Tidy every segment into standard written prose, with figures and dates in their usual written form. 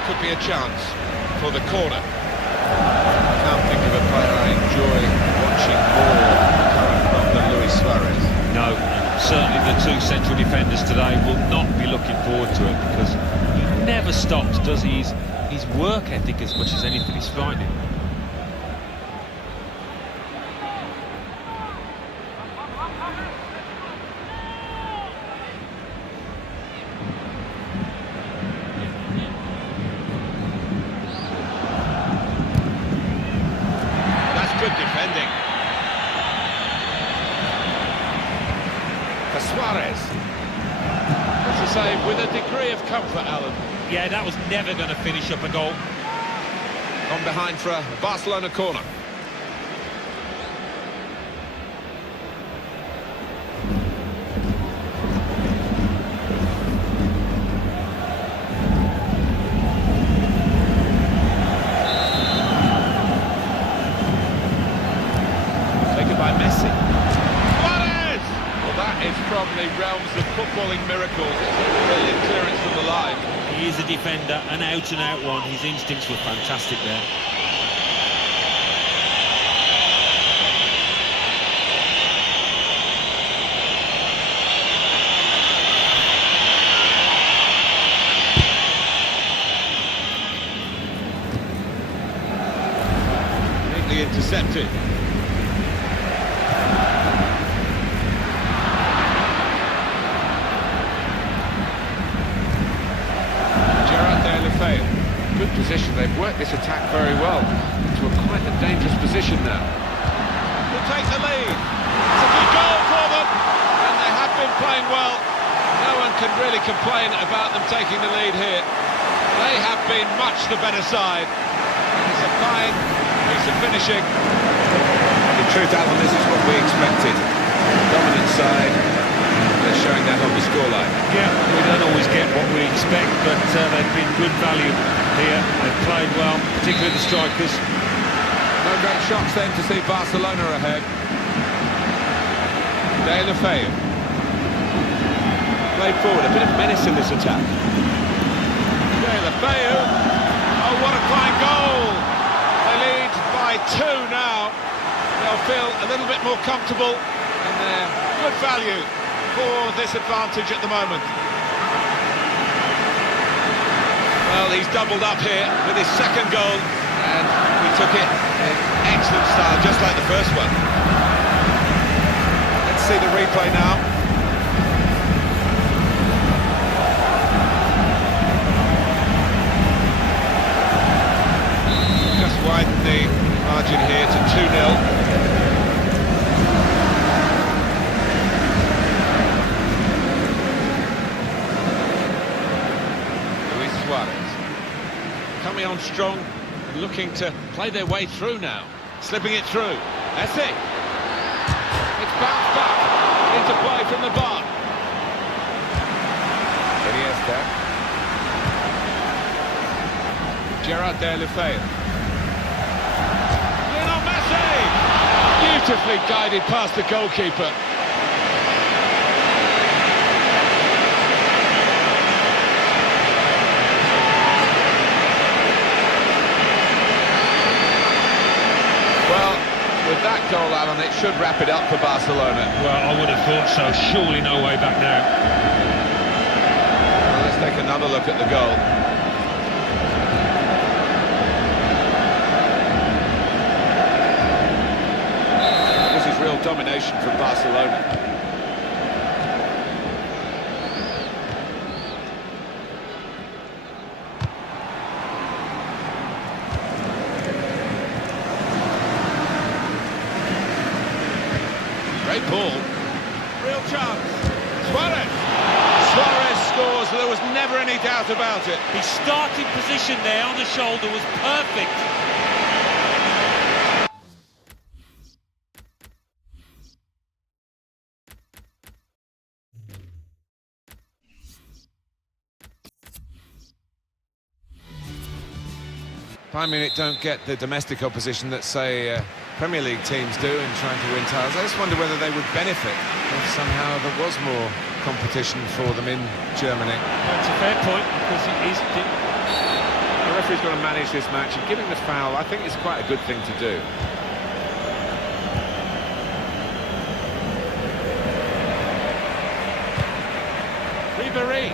it could be a chance for the corner. I can't think of a player I enjoy watching more current than Luis Suarez. No, certainly the two central defenders today will not be looking forward to it because he never stops, does he? His work ethic as much as anything is frightening. Good defending. For Suarez. That's a save with a degree of comfort, Alan. Yeah, that was never going to finish up a goal. On behind for a Barcelona corner. By Messi. Suarez! Well, that is probably realms of footballing miracles. It's a brilliant clearance from the line. He is a defender, an out-and-out one. His instincts were fantastic there. Neatly intercepted. Good position, they've worked this attack very well into quite a dangerous position now. Will take the lead. It's a good goal for them, and they have been playing well. No one can really complain about them taking the lead here. They have been much the better side. It's a fine piece of finishing. In truth, Alan, this is what we expected. Dominant side. They're showing that on the scoreline. Yeah, we don't always get what we expect, but they've been good value here. They've played well, particularly the strikers. No great shocks then to see Barcelona ahead. De La Feu. Played forward, a bit of menace in this attack. De La Feu. Oh, what a fine goal! They lead by 2 now. They'll feel a little bit more comfortable, and they're good value for this advantage at the moment. Well, he's doubled up here with his second goal, and he took it in excellent style, just like the first one. Let's see the replay now. Just widen the margin here to 2-0. Coming on strong and looking to play their way through now. Slipping it through. Messi. It's bounced back into play from the bar. Iniesta. Gerard De La Feu. Lionel Messi! Beautifully guided past the goalkeeper. With that goal, Alan, it should wrap it up for Barcelona. Well, I would have thought so. Surely no way back now. Well, let's take another look at the goal. This is real domination from Barcelona. Great ball. Real chance. Suarez. Suarez scores. There was never any doubt about it. His starting position there on the shoulder was perfect. 5 Munich don't get the domestic opposition that, say, Premier League teams do in trying to win titles. I just wonder whether they would benefit if somehow there was more competition for them in Germany. That's a fair point, because The referee's got to manage this match, and giving the foul, I think, is quite a good thing to do. Ribéry.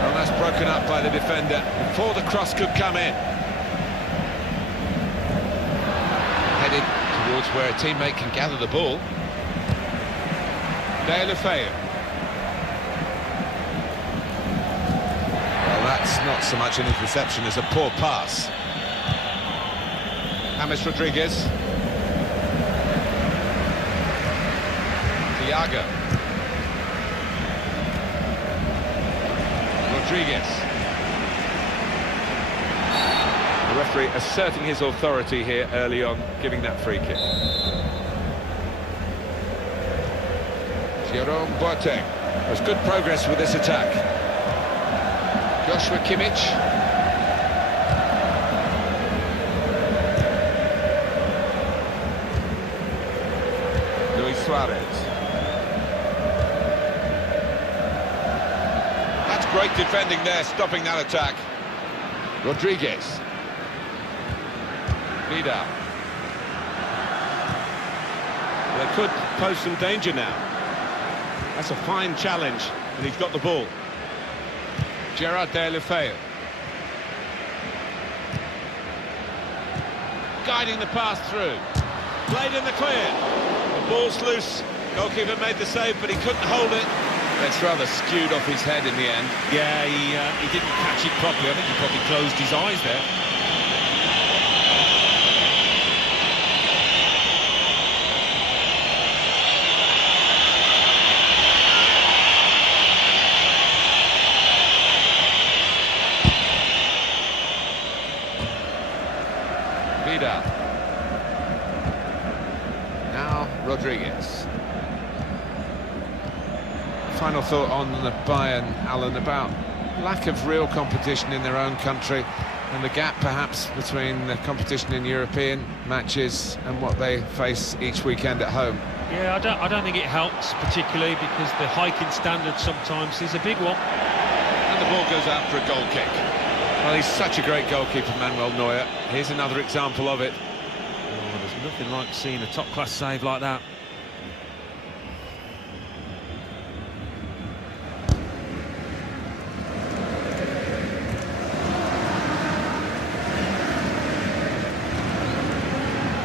Well, that's broken up by the defender before the cross could come in. Headed towards where a teammate can gather the ball. Deulofeu. Well, that's not so much an interception as a poor pass. James Rodriguez. Thiago. Rodriguez. The referee asserting his authority here early on, giving that free kick. Jerome Boateng. There's good progress with this attack. Joshua Kimmich. Luis Suarez. That's great defending there, stopping that attack. Rodriguez. Vidal. They could pose some danger now. That's a fine challenge, and he's got the ball. Gerard Deulofeu. Guiding the pass through. Played in the clear. The ball's loose. Goalkeeper made the save, but he couldn't hold it. That's rather skewed off his head in the end. Yeah, he didn't catch it properly. I think he probably closed his eyes there. Vidal. Now Rodriguez. Final thought on the Bayern, Alan, about lack of real competition in their own country and the gap perhaps between the competition in European matches and what they face each weekend at home. Yeah, I don't think it helps particularly because the hike in standards sometimes is a big one. And the ball goes out for a goal kick. Well, he's such a great goalkeeper, Manuel Neuer. Here's another example of it. Oh, there's nothing like seeing a top-class save like that.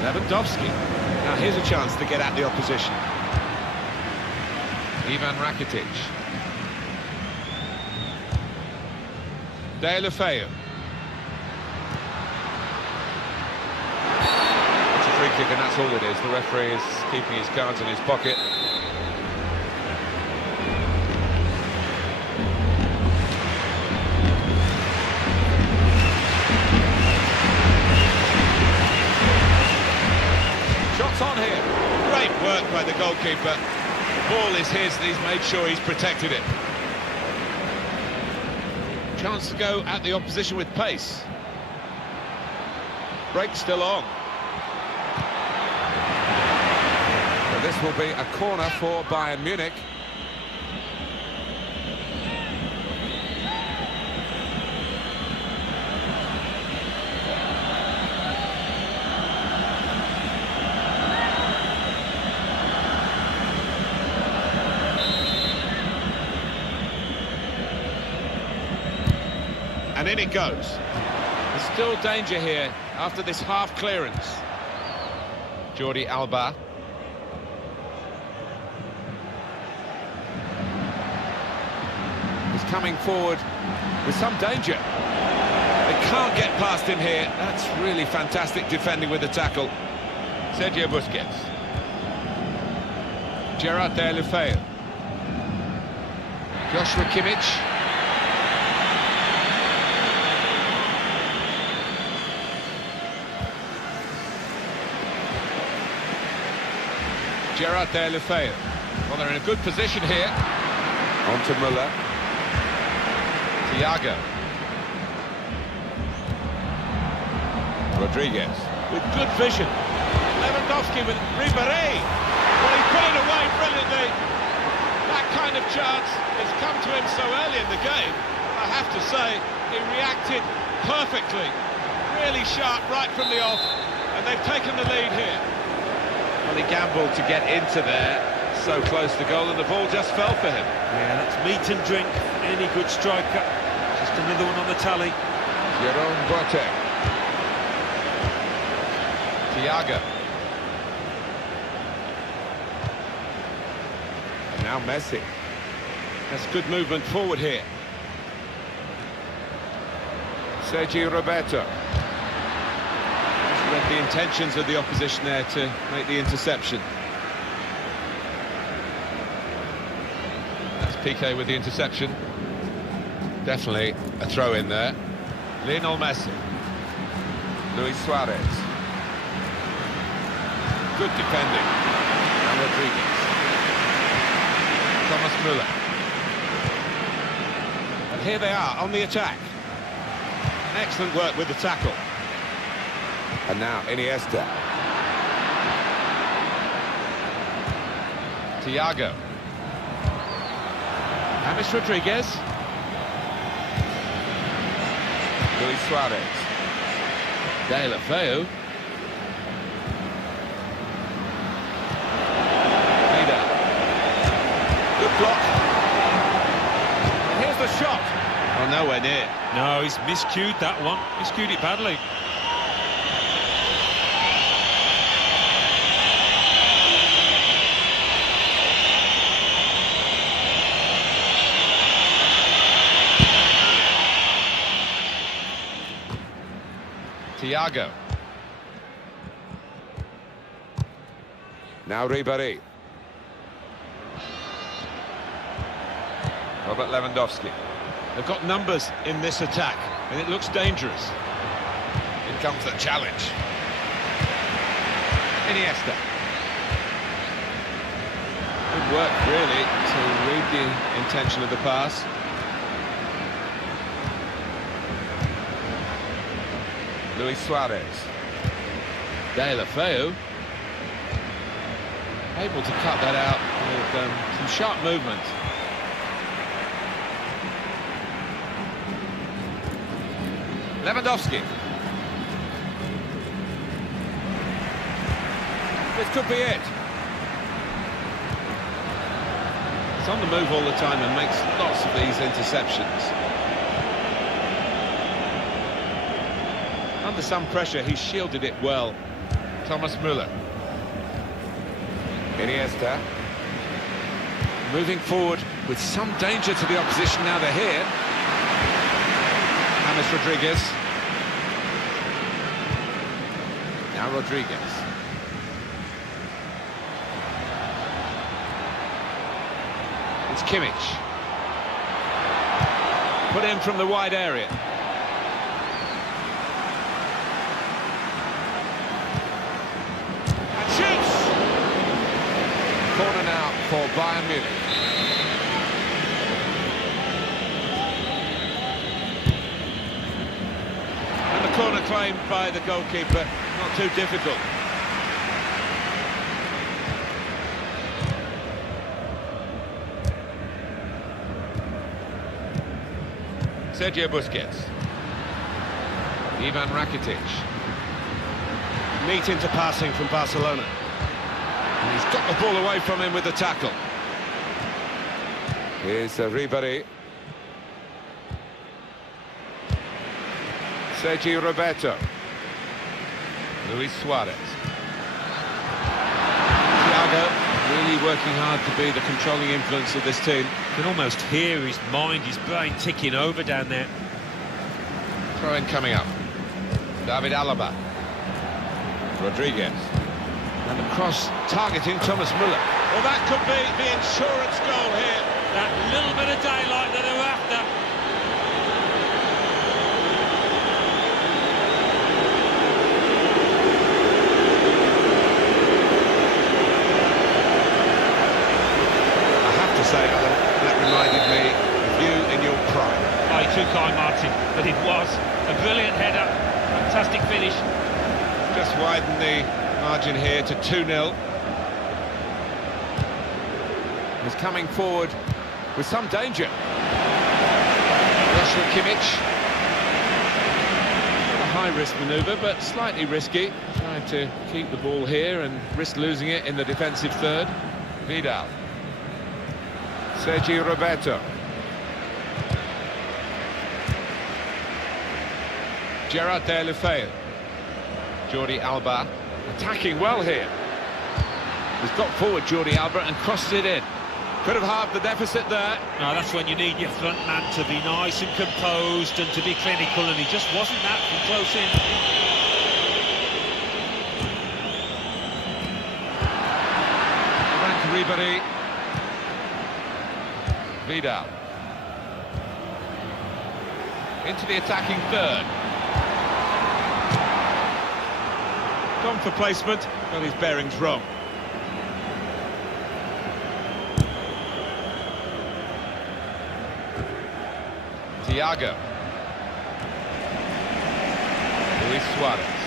Lewandowski. Now here's a chance to get at the opposition. Ivan Rakitic. Deulofeu. It's a free kick, and that's all it is. The referee is keeping his cards in his pocket. Shots on here. Great work by the goalkeeper. The ball is his, and he's made sure he's protected it. Chance to go at the opposition with pace. Break still on. So this will be a corner for Bayern Munich. And in it goes. There's still danger here after this half clearance. Jordi Alba. He's coming forward with some danger. They can't get past him here. That's really fantastic defending with the tackle. Sergio Busquets. Gerard Deulofeu. Joshua Kimmich. Gerard Deulofeu. Well, they're in a good position here. On to Müller. Thiago. Rodriguez. With good vision. Lewandowski with Ribéry. Well, he put it away brilliantly. That kind of chance has come to him so early in the game. I have to say, he reacted perfectly. Really sharp right from the off, and they've taken the lead here. Well, he gambled to get into there, so close to goal, and the ball just fell for him. Yeah, that's meat and drink for any good striker. Just another one on the tally. Jerome Boateng. Thiago. And now Messi. That's good movement forward here. Sergio Roberto. Just read the intentions of the opposition there to make the interception. That's Piqué with the interception. Definitely a throw in there. Lionel Messi. Luis Suarez. Good defending. And Rodriguez. Thomas Müller. And here they are on the attack. Excellent work with the tackle. And now Iniesta. Thiago. James Rodriguez. Luis Suarez. De La Feu. Vida. Good block. And here's the shot. Oh, nowhere near. No, he's miscued that one. Miscued it badly. Thiago. Now Ribéry. Robert Lewandowski. They've got numbers in this attack, and it looks dangerous. In comes the challenge. Iniesta. Good work, really, to read the intention of the pass. Luis Suarez. De La Feu. Able to cut that out with some sharp movement. Lewandowski. This could be it. It's on the move all the time and makes lots of these interceptions. Under some pressure, he shielded it well. Thomas Müller. Iniesta. Moving forward with some danger to the opposition now they're here. James Rodriguez. Now Rodriguez. It's Kimmich. Put in from the wide area. And shoots! Corner now for Bayern Munich. And the corner claimed by the goalkeeper, not too difficult. Sergio Busquets. Ivan Rakitic. Neat into passing from Barcelona. And he's got the ball away from him with the tackle. Here's Ribéry. Sergio Roberto. Luis Suarez. Thiago really working hard to be the controlling influence of this team. You can almost hear his mind, his brain ticking over down there. Throw-in coming up. David Alaba. Rodriguez. And the cross targeting Thomas Müller. Well, that could be the insurance goal here. That little bit of daylight that they were after. I have to say, Alan, that reminded me of you in your prime. Oh, too kind, Martin, but it was a brilliant header, fantastic finish. Just widen the margin here to 2-0. is coming forward with some danger. Joshua Kimmich. Not a high-risk manoeuvre, but slightly risky. Trying to keep the ball here and risk losing it in the defensive third. Vidal. Sergi Roberto. Gerard Deulofeu. Jordi Alba attacking well here. He's got forward Jordi Alba and crosses it in. Could have halved the deficit there. No, that's when you need your front man to be nice and composed and to be clinical, and he just wasn't that from close in. Frank Ribéry. Vidal. Into the attacking third. Gone for placement, got his bearings wrong. Thiago. Luis Suarez.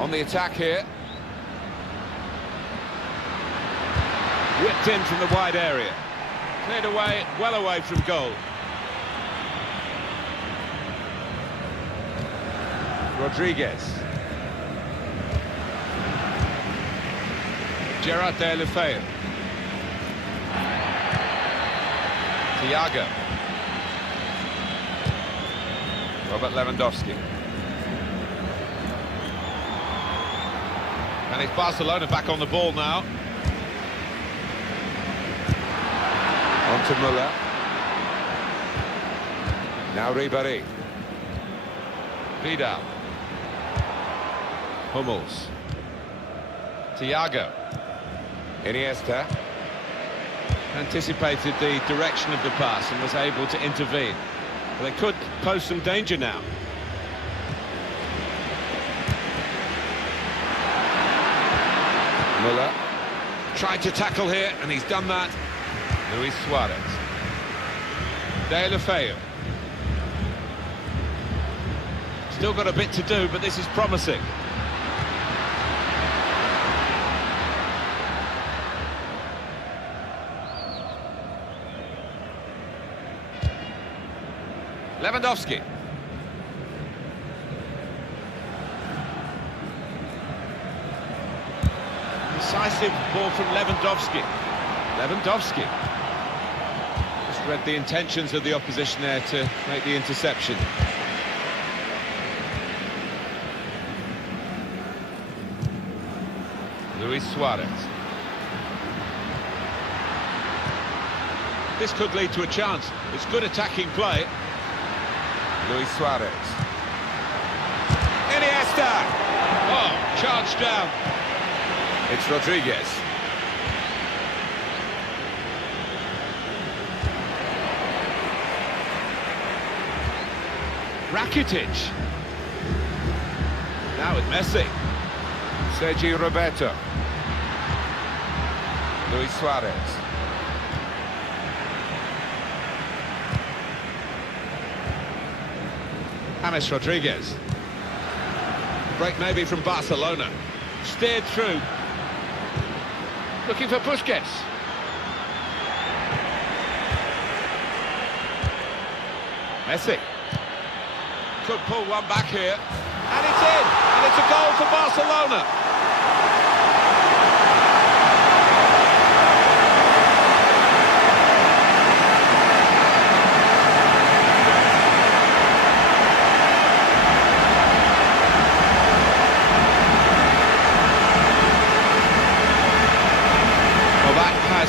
On the attack here. Whipped in from the wide area. Cleared away, well away from goal. Rodriguez. Gerard Deulofeu. Thiago. Robert Lewandowski. And it's Barcelona back on the ball now. On to Müller. Now Ribéry. Vidal. Hummels. Thiago. Iniesta. Anticipated the direction of the pass and was able to intervene. But they could pose some danger now. Müller tried to tackle here, and he's done that. Luis Suarez. Deulofeu. Still got a bit to do, but this is promising. Lewandowski. Decisive ball from Lewandowski. Lewandowski. Just read the intentions of the opposition there to make the interception. Luis Suarez. This could lead to a chance. It's good attacking play. Luis Suarez. Iniesta! Oh, charged down. It's Rodriguez. Rakitic. Now with Messi. Sergi Roberto. Luis Suarez. James Rodriguez. Break maybe from Barcelona. Steered through. Looking for Busquets. Messi. Could pull one back here. And it's in! And it's a goal for Barcelona.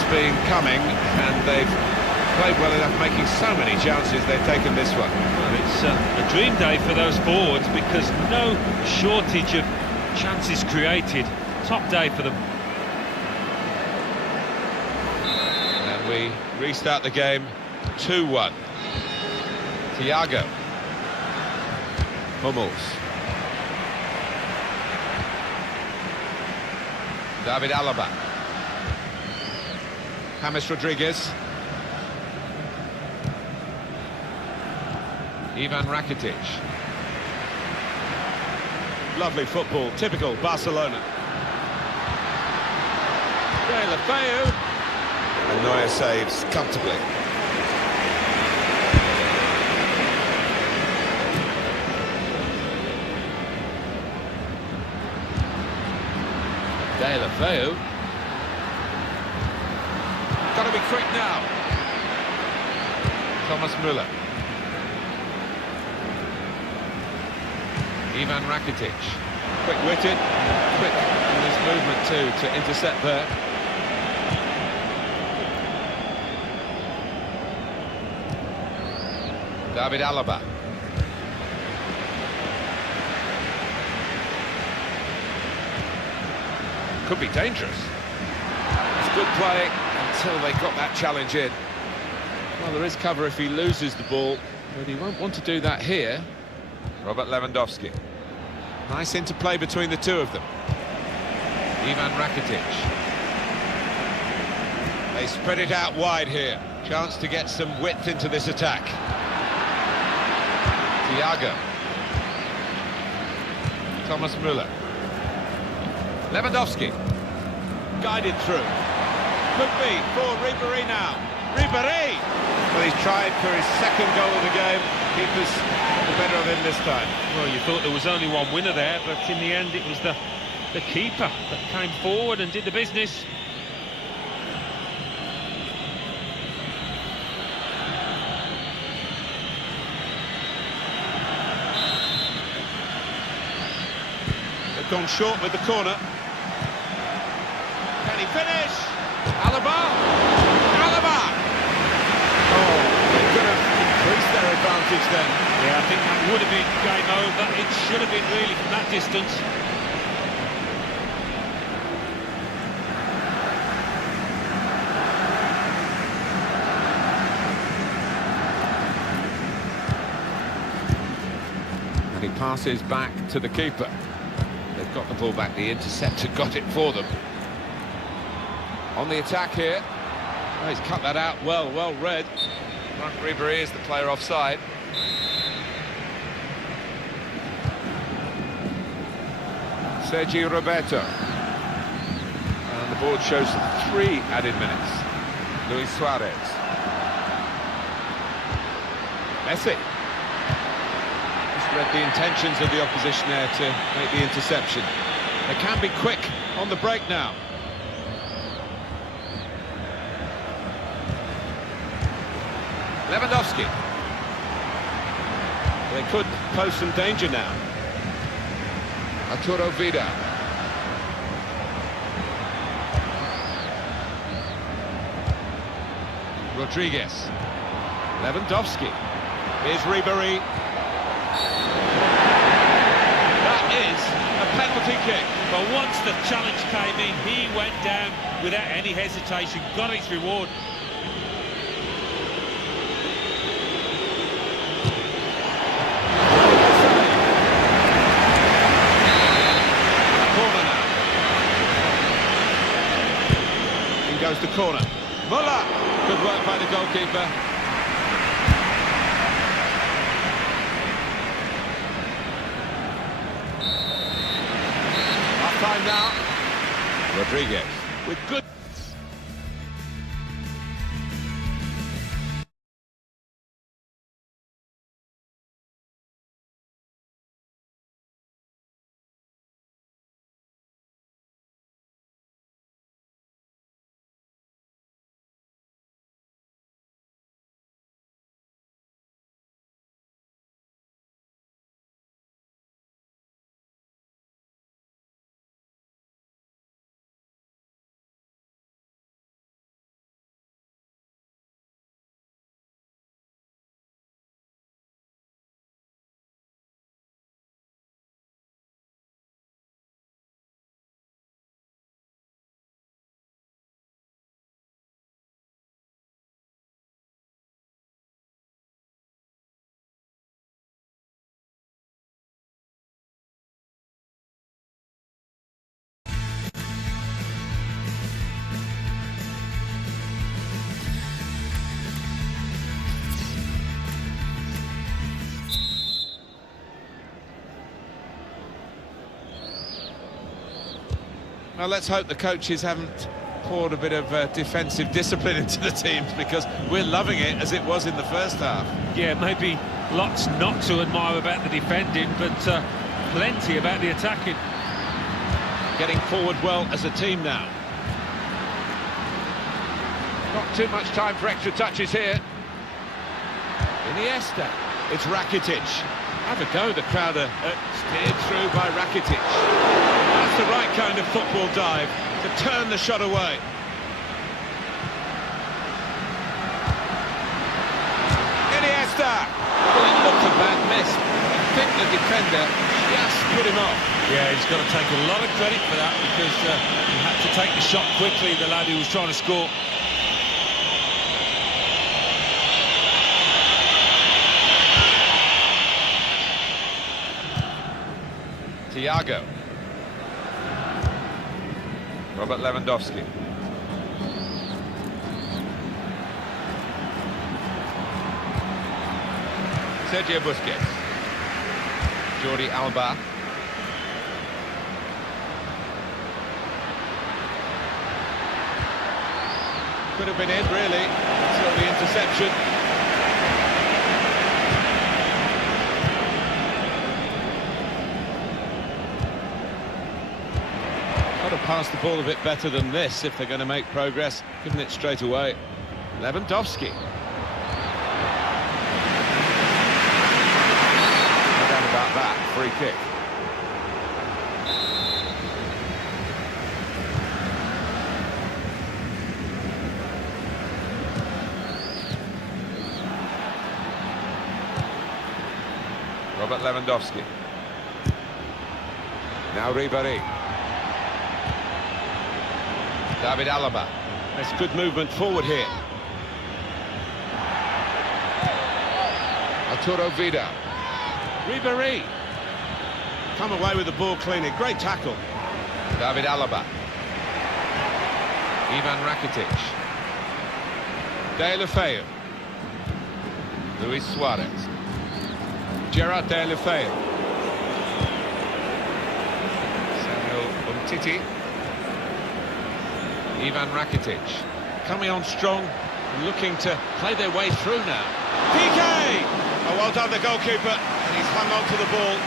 Been coming, and they've played well enough, making so many chances. They've taken this one. Well, it's a dream day for those forwards because no shortage of chances created. Top day for them. And we restart the game 2-1. Thiago. Hummels. David Alaba. James Rodriguez. Ivan Rakitic. Lovely football, typical Barcelona. And Neuer saves comfortably. Got to be quick now. Thomas Müller. Ivan Rakitic. Quick-witted, quick in his movement too to intercept there. David Alaba. Could be dangerous. It's good play until they got that challenge in. Well, there is cover if he loses the ball, but he won't want to do that here. Robert Lewandowski. Nice interplay between the two of them. Ivan Rakitic. They spread it out wide here. Chance to get some width into this attack. Thiago. Thomas Müller. Lewandowski. Guided through. Could be for Ribéry now. Ribéry! Well, he's tried for his second goal of the game. Keeper's the better of him this time. Well, you thought there was only one winner there, but in the end it was the keeper that came forward and did the business. They've gone short with the corner. Can he finish? Alaba! Oh, they could have increased their advantage then. Yeah, I think that would have been game over. It should have been really from that distance. And he passes back to the keeper. They've got the ball back, the interceptor got it for them. On the attack here. Oh, he's cut that out well read. Frank Ribéry is the player offside. Sergi Roberto. And the board shows 3 added minutes. Luis Suarez. Messi. Just read the intentions of the opposition there to make the interception. They can be quick on the break now. Lewandowski. They could pose some danger now. Arturo Vidal. Rodriguez. Lewandowski. Here's Ribéry. That is a penalty kick. But once the challenge came in, he went down without any hesitation, got his reward. Goes the corner. Müller! Good work by the goalkeeper. Half time now. Rodriguez with good. Well, let's hope the coaches haven't poured a bit of defensive discipline into the teams, because we're loving it as it was in the first half. Yeah, maybe lots not to admire about the defending, but plenty about the attacking. Getting forward well as a team now. Not too much time for extra touches here. Iniesta. It's Rakitic. Have a go, the crowd are steered through by Rakitic. That's the right kind of football dive, to turn the shot away. Iniesta! Well, it looked a bad miss. I think the defender just put him off. Yeah, he's got to take a lot of credit for that, because he had to take the shot quickly, the lad who was trying to score. Thiago. Robert Lewandowski. Sergio Busquets. Jordi Alba. Could have been in, really, until the interception. Got to pass the ball a bit better than this if they're going to make progress. Giving it straight away. Lewandowski. No doubt about that. Free kick. Robert Lewandowski. Now Ribéry. David Alaba. That's good movement forward here. Arturo Vidal. Ribéry. Come away with the ball cleanly. Great tackle. David Alaba. Ivan Rakitic. Deulofeu. Luis Suarez. Gerard Deulofeu. Samuel Umtiti. Ivan Rakitic. Coming on strong, looking to play their way through now. PK! Oh, well done, the goalkeeper, and he's hung on to the ball.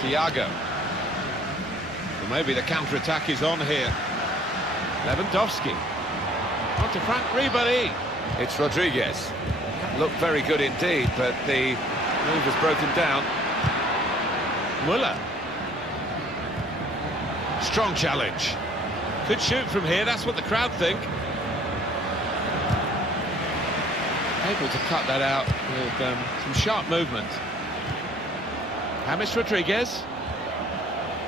Thiago. Well, maybe the counter-attack is on here. Lewandowski. On to Frank Ribéry. It's Rodriguez. Looked very good indeed, but the move was broken down. Muller. Strong challenge. Could shoot from here, that's what the crowd think. Able to cut that out with some sharp movement. James Rodriguez.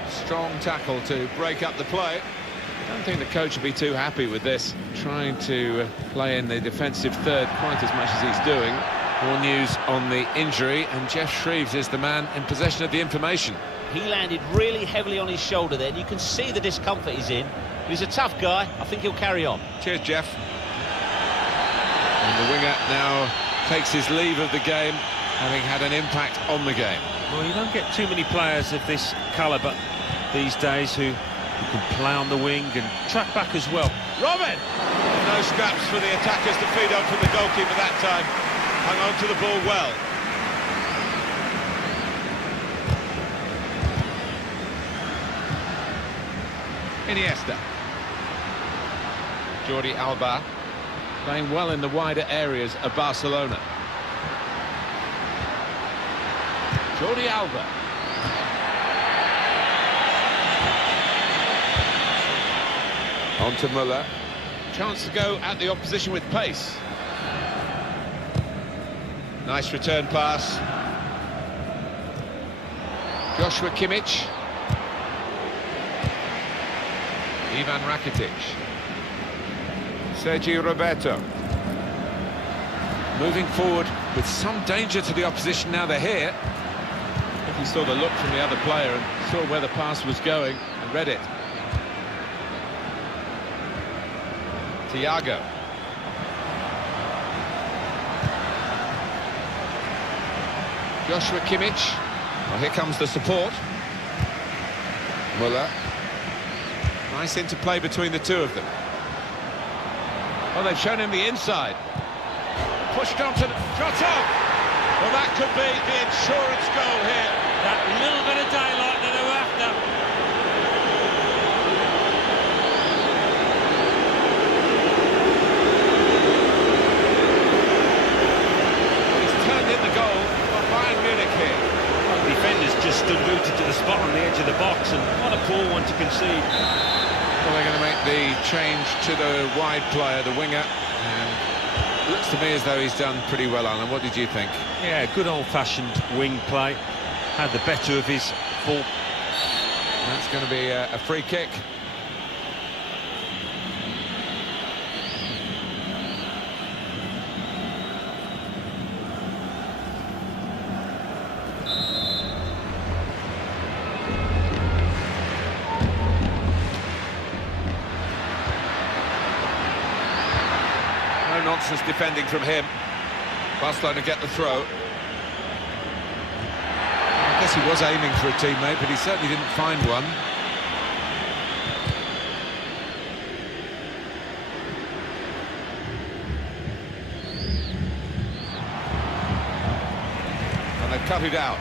Strong tackle to break up the play. I don't think the coach would be too happy with this, trying to play in the defensive third quite as much as he's doing. More news on the injury, and Jeff Shreves is the man in possession of the information. He landed really heavily on his shoulder there, and you can see the discomfort he's in. But he's a tough guy. I think he'll carry on. Cheers, Jeff. And the winger now takes his leave of the game, having had an impact on the game. Well, you don't get too many players of this calibre these days who can play on the wing and track back as well. Robin! No scraps for the attackers to feed on from the goalkeeper that time. Hung on to the ball well. Iniesta. Jordi Alba. Playing well in the wider areas of Barcelona. Jordi Alba. On to Muller. Chance to go at the opposition with pace. Nice return pass. Joshua Kimmich. Ivan Rakitic. Sergio Roberto. Moving forward with some danger to the opposition now they're here. I think he saw the look from the other player and saw where the pass was going and read it. Thiago. Joshua Kimmich. Well, here comes the support. Muller. Nice interplay between the two of them. Well, they've shown him the inside. Pushed onto the... Shot off! Well, that could be the insurance goal here. That little bit of daylight that they were after. He's turned in the goal for Bayern Munich here. Well, the defenders just stood rooted to the spot on the edge of the box, and what a poor one to concede. Well, they're going to make the change to the wide player, the winger. And it looks to me as though he's done pretty well, Alan. What did you think? Yeah, good old-fashioned wing play. Had the better of his full. That's going to be a free kick. No nonsense defending from him. Barcelona get the throw. I guess he was aiming for a teammate, but he certainly didn't find one. And they've cut it out.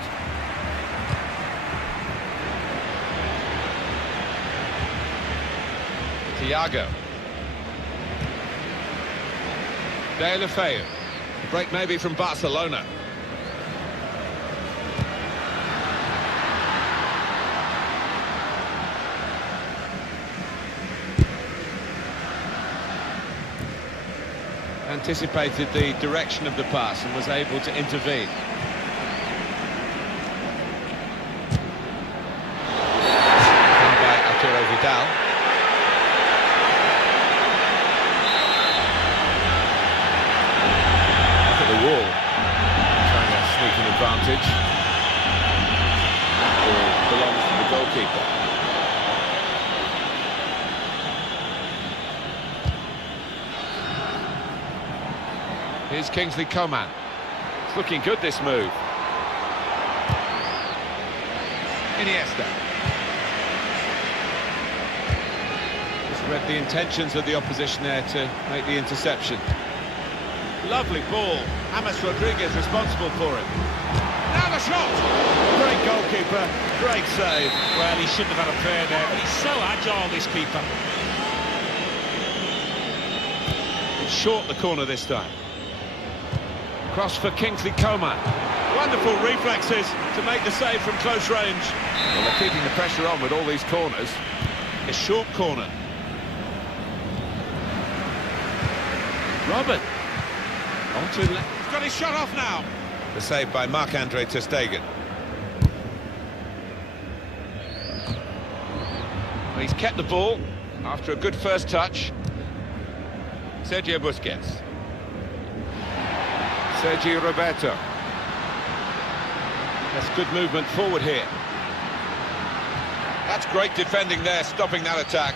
Thiago. De La Feu. The break maybe from Barcelona. Anticipated the direction of the pass and was able to intervene. Found by Arturo Vidal. Look at the wall. Trying to sneak an advantage. Ball belongs to the goalkeeper. Here's Kingsley Coman. It's looking good, this move. Iniesta. Just read the intentions of the opposition there to make the interception. Lovely ball. James Rodriguez responsible for it. Now the shot! Great goalkeeper, great save. Well, he shouldn't have had a prayer there, but he's so agile, this keeper. It's short the corner this time. Cross for Kingsley Coman. Wonderful reflexes to make the save from close range. Well, they're keeping the pressure on with all these corners. A short corner. Robert. On to left. He's got his shot off now. The save by Marc-Andre ter Stegen. Well, he's kept the ball after a good first touch. Sergio Busquets. Sergio Roberto. That's good movement forward here. That's great defending there, stopping that attack.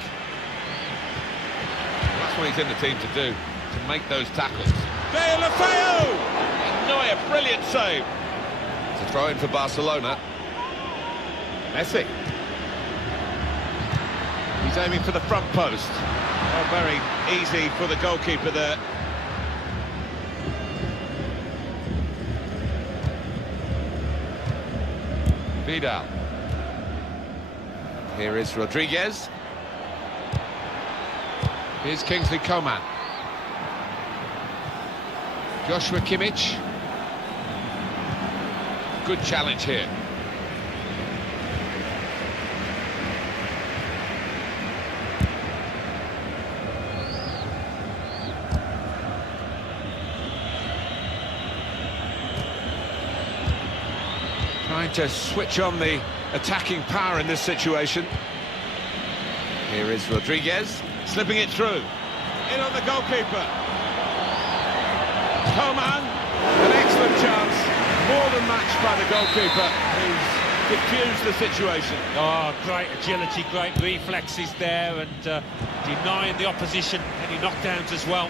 That's what he's in the team to do, to make those tackles. De La Feu! Neuer, brilliant save. It's a throw-in for Barcelona. Messi. He's aiming for the front post. Oh, very easy for the goalkeeper there. Vidal. Here is Rodriguez. Here's Kingsley Coman. Joshua Kimmich. Good challenge here. Trying to switch on the attacking power in this situation. Here is Rodriguez, slipping it through. In on the goalkeeper. Coman, an excellent chance, more than matched by the goalkeeper, who's diffused the situation. Oh, great agility, great reflexes there, and denying the opposition any knockdowns as well.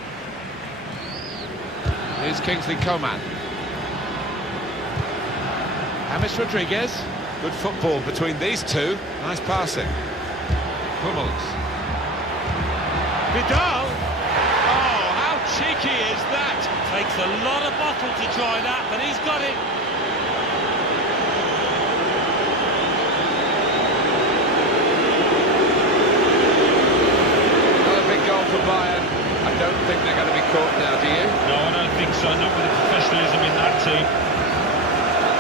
Here's Kingsley Coman. James Rodriguez. Good football between these two. Nice passing. Hummels. Vidal. Oh, how cheeky is that? Takes a lot of bottle to try that, but he's got it. Another big goal for Bayern. I don't think they're going to be caught now, do you? No, I don't think so, not with the professionalism in that team.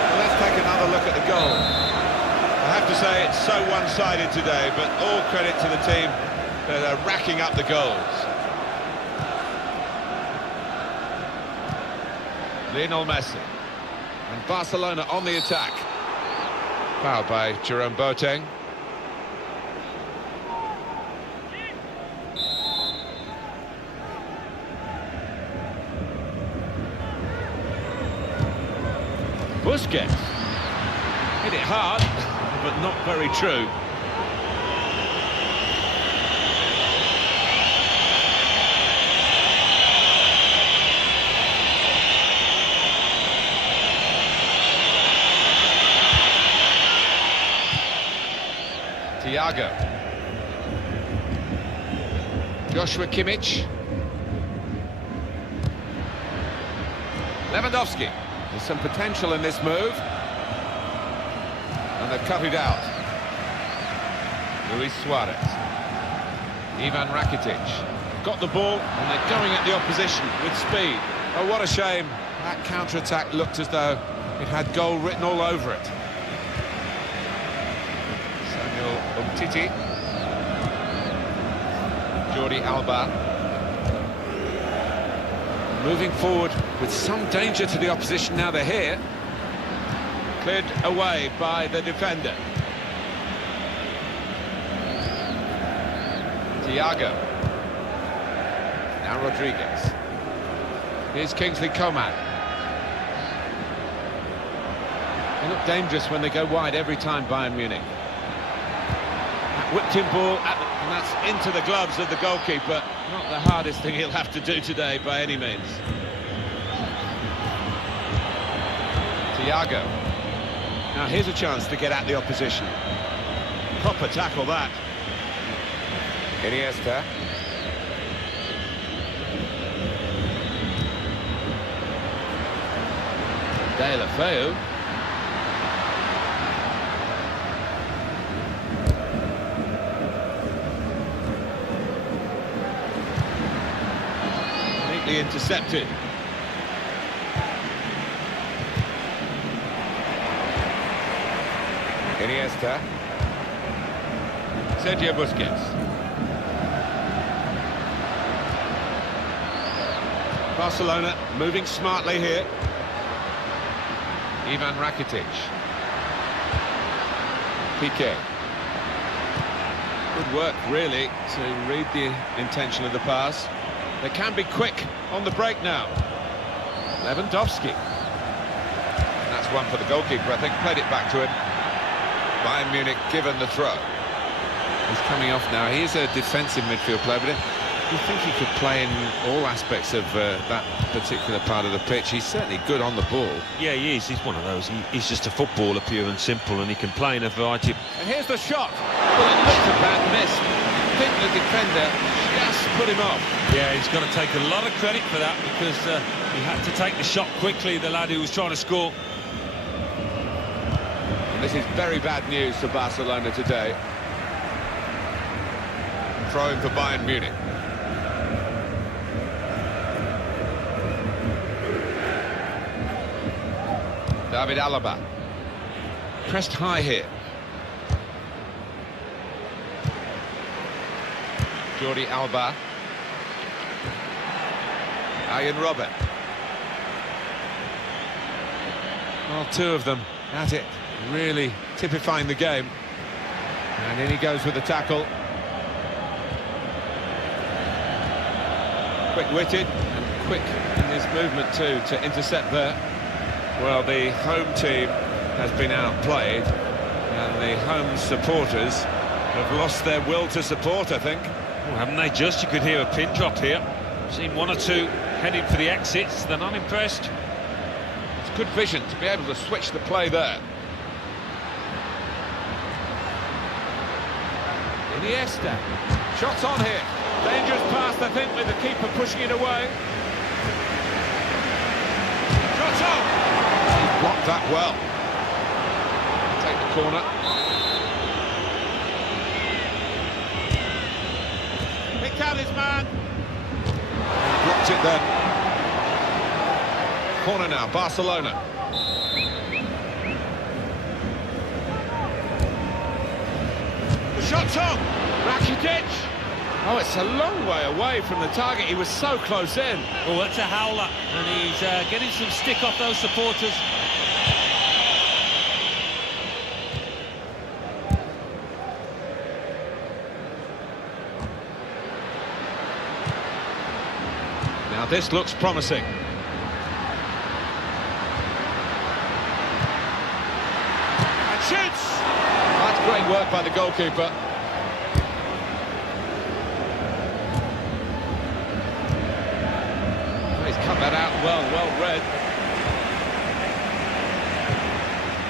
Well, let's take another look at the goal. I have to say it's so one-sided today, but all credit to the team that are racking up the goals. Lionel Messi. And Barcelona on the attack. Foul by Jerome Boateng. Busquets. Hit it hard, but not very true. Thiago. Joshua Kimmich. Lewandowski. There's some potential in this move. And they've cut it out. Luis Suarez. Ivan Rakitic. Got the ball and they're going at the opposition with speed. Oh, what a shame. That counter-attack looked as though it had goal written all over it. Umtiti. Jordi Alba. Moving forward with some danger to the opposition now they're here. Cleared away by the defender. Thiago. Now Rodriguez. Here's Kingsley Coman. They look dangerous when they go wide every time, Bayern Munich. Whipped in ball, and that's into the gloves of the goalkeeper. Not the hardest thing he'll have to do today by any means. Thiago. Now here's a chance to get at the opposition. Proper tackle that. Iniesta. De La Feu. Intercepted. Iniesta. Sergio Busquets. Barcelona moving smartly here. Ivan Rakitic. Piqué. Good work, really, to read the intention of the pass. They can be quick on the break now. Lewandowski. And that's one for the goalkeeper, I think. Played it back to him. Bayern Munich given the throw. He's coming off now. He is a defensive midfield player, but you think he could play in all aspects of that particular part of the pitch. He's certainly good on the ball. Yeah, he is. He's one of those. He's just a footballer, pure and simple, and he can play in a variety. And here's the shot. Well, it looked a bad miss. I think the defender just put him off. Yeah, he's got to take a lot of credit for that because he had to take the shot quickly, the lad who was trying to score. And this is very bad news for Barcelona today. Throw-in for Bayern Munich. David Alaba. Pressed high here. Jordi Alba. Arjen Robben. Well, two of them at it, really typifying the game. And in he goes with the tackle. Quick-witted and quick in his movement too to intercept there. Well, the home team has been outplayed and the home supporters have lost their will to support, I think. Oh, haven't they just? You could hear a pin drop here. Seen one or two heading for the exits. They're not impressed. It's good vision to be able to switch the play there. Iniesta. Shots on here. Dangerous pass, I think, with the keeper pushing it away. Shots on! He's blocked that well. Take the corner. Picked out his man. Blocked it then. Corner now, Barcelona. The shot's on! Rakitic! Oh, it's a long way away from the target. He was so close in. Oh, that's a howler, and he's getting some stick off those supporters. Now this looks promising. And shoots! That's great work by the goalkeeper. He's cut that out well read.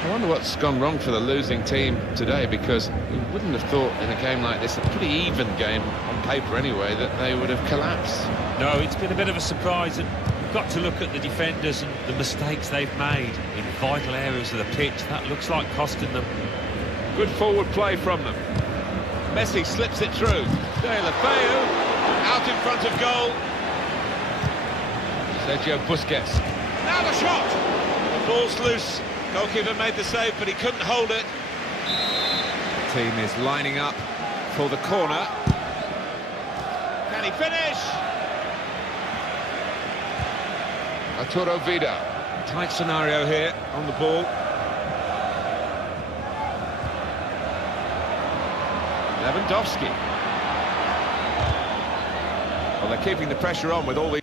I wonder what's gone wrong for the losing team today, because you wouldn't have thought in a game like this, a pretty even game on paper anyway, that they would have collapsed. No, it's been a bit of a surprise, and you've got to look at the defenders and the mistakes they've made in vital areas of the pitch. That looks like costing them. Good forward play from them. Messi slips it through. De La Feu out in front of goal. Sergio Busquets. Now the shot! The ball's loose. Goalkeeper made the save, but he couldn't hold it. The team is lining up for the corner. Can he finish? Arturo Vidal. Tight scenario here on the ball. Lewandowski. Well, they're keeping the pressure on with all these